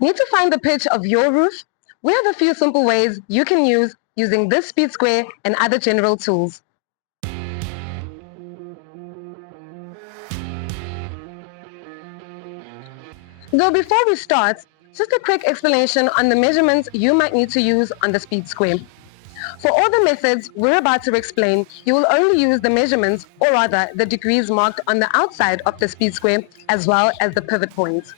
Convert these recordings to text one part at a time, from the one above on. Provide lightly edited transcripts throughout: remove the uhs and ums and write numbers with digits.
Need to find the pitch of your roof? We have a few simple ways you can use using this speed square and other general tools. Though before we start, just a quick explanation on the measurements you might need to use on the speed square. For all the methods we're about to explain, you will only use the measurements, or rather the degrees marked on the outside of the speed square, as well as the pivot point.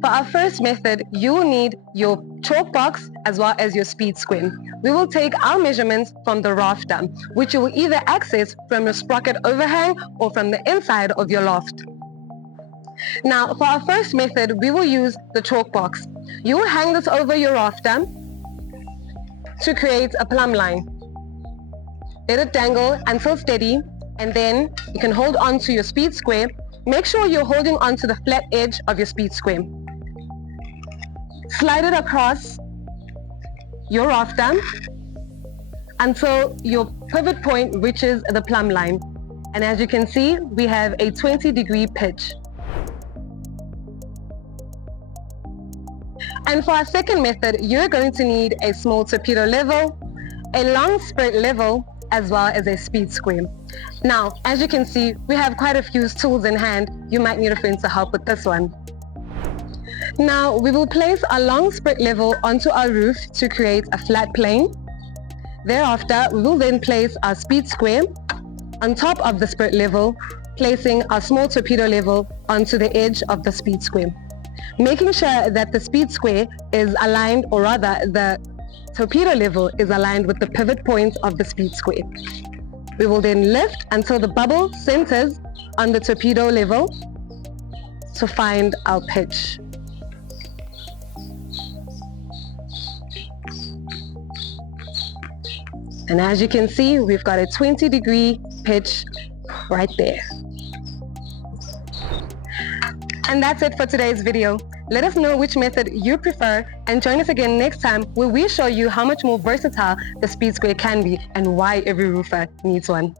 For our first method, you will need your chalk box as well as your speed square. We will take our measurements from the rafter, which you will either access from your sprocket overhang or from the inside of your loft. Now, for our first method, we will use the chalk box. You will hang this over your rafter to create a plumb line. Let it dangle until steady, and then you can hold on to your speed square. Make sure you're holding on to the flat edge of your speed square. Slide it across your rafter until your pivot point reaches the plumb line. And as you can see, we have a 20-degree pitch. And for our second method, you're going to need a small torpedo level, a long spurt level, as well as a speed square. Now, as you can see, we have quite a few tools in hand. You might need a friend to help with this one. Now, we will place a long spurt level onto our roof to create a flat plane. Thereafter, we will then place our speed square on top of the spurt level, placing our small torpedo level onto the edge of the speed square. Making sure that the speed square is aligned, or rather the torpedo level is aligned with the pivot point of the speed square. We will then lift until the bubble centers on the torpedo level to find our pitch. And as you can see, we've got a 20-degree pitch right there. And that's it for today's video. Let us know which method you prefer, and join us again next time where we show you how much more versatile the speed square can be and why every roofer needs one.